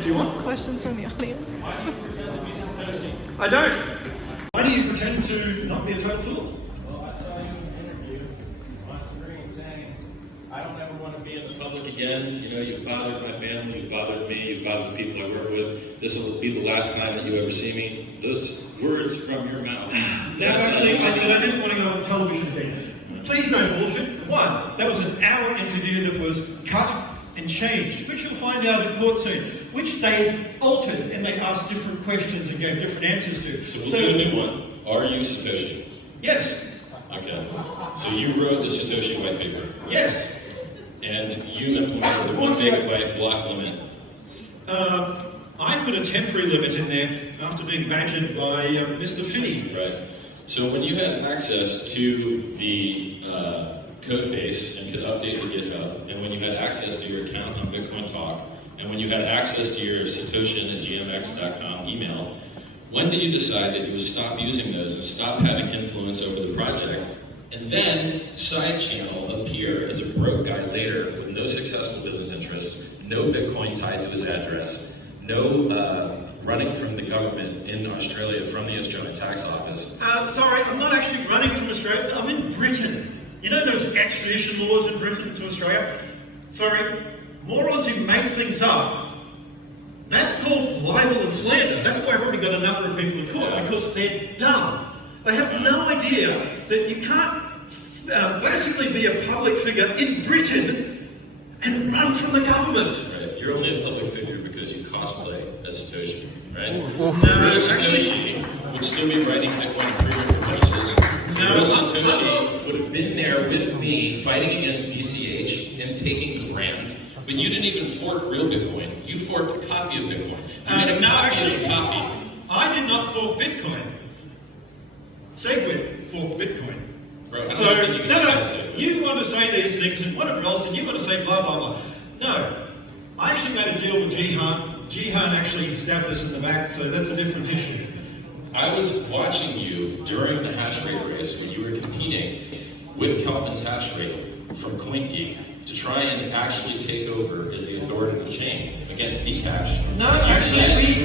Do you want? Questions from the audience. I don't. Why do you pretend to not be a total fool? Well, I saw you in an interview on screen saying, I don't ever want to be in the public again. You know, you've bothered my family, you've bothered me, you've bothered the people I work with. This will be the last time that you ever see me. Those words from your mouth. Now, actually, I said I didn't want to go on television then. Please don't bullshit. One, that was an hour interview that was cut and changed, which you'll find out at court soon, which they altered and they asked different questions and gave different answers to. So we'll do a new one. Are you Satoshi? Yes. Okay. So you wrote the Satoshi white paper. Yes. And you implemented the 1 megabyte block limit. I put a temporary limit in there after being badgered by Mr. Finney. Right. So when you had access to the code base and could update the GitHub, and when you had access to your account on Bitcoin Talk, and when you had access to your Satoshi@gmx.com email, when did you decide that you would stop using those and stop having influence over the project, and then Sidechannel appear as a broke guy later with no successful business interests, no Bitcoin tied to his address, no running from the government in Australia from the Australian tax office? Sorry, I'm not actually running from Australia. I'm in Britain. You know those extradition laws in Britain to Australia? Sorry, morons who make things up. That's called libel and slander. That's why I've already got a number of people in court, because they're dumb. They have no idea that you can't basically be a public figure in Britain and run from the government. Right. You're only a public figure because you cosplay as Satoshi, right? No, Real Satoshi would still be writing Bitcoin improvement proposals. Real Satoshi would have been there with me fighting against BCH and taking the brand. But you didn't even fork real Bitcoin. You forked a copy of Bitcoin. You made a copy of a copy. I did not fork Bitcoin. Segwit forked Bitcoin. Right. So, no, you want to say these things and whatever else, and you want to say blah, blah, blah. No, I actually made a deal with Jihan. Jihan actually stabbed us in the back, so that's a different issue. I was watching you during the hash rate race when you were competing with Kelvin's hash rate from CoinGeek to try and actually take over as the authoritative chain against Bcash. No, actually, we...